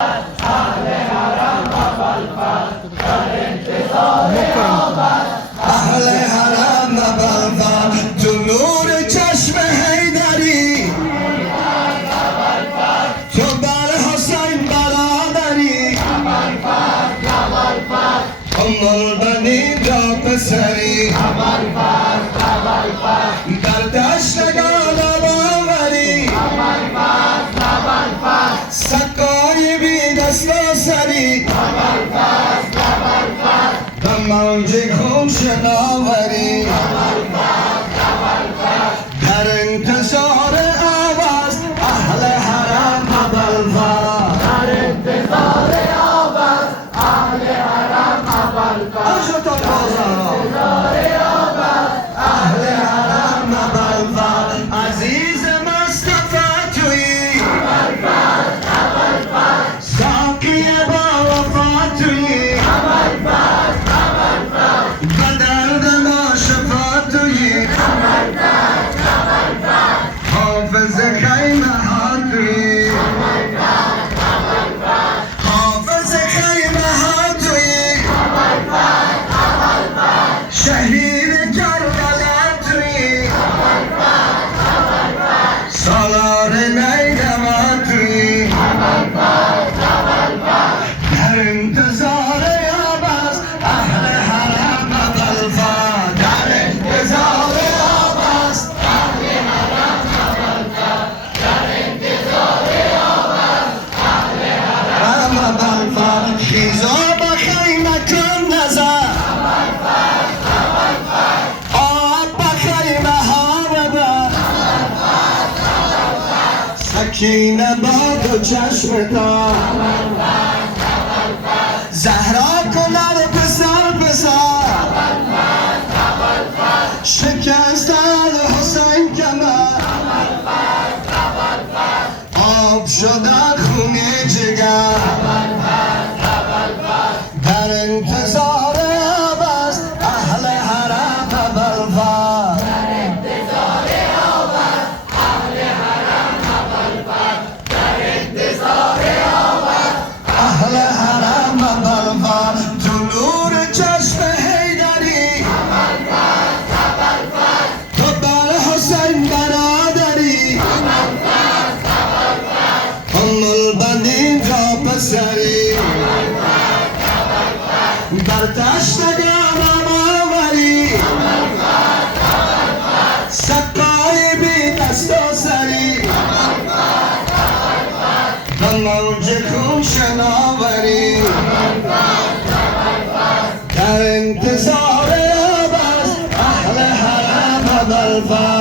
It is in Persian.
اهل حرم بلفر تو نور چشم حیدری تو بر حسین برادری ام البنین را پسری در دشتگان آوری سقای بی دست و سری موج خون شناوری در انتظار آواز اهل حرم بلفر در انتظار آواز اهل حرم بلفر در انتظار آواز اهل حرم بلفر عزیز مصطفی تویی ساقی با وفا تویی حافظ خیمه ها تویی حافظ خیمه ها تویی شهید کربلا تویی سالار نیرما تویی در انتظار آواز اهل حرم بلفر در انتظار آواز خیزا با خیمه کن نظر آب با خیمه ها ببر سکینه با دو چشمتا زهرا کند پسر پسر شکست حسین کمر آب شده خون جگر در انتظار آواز اهل حرم بلفر در انتظار آواز اهل حرم بلفر در انتظار آواز اهل حرم بلفر تو نور چشم حیدری تو بر حسین برادری ام البنین را پسری در دشتگان آوری سقای بی دست و سری و موج خون شناوری در انتظار آواز اهل حرم بلفر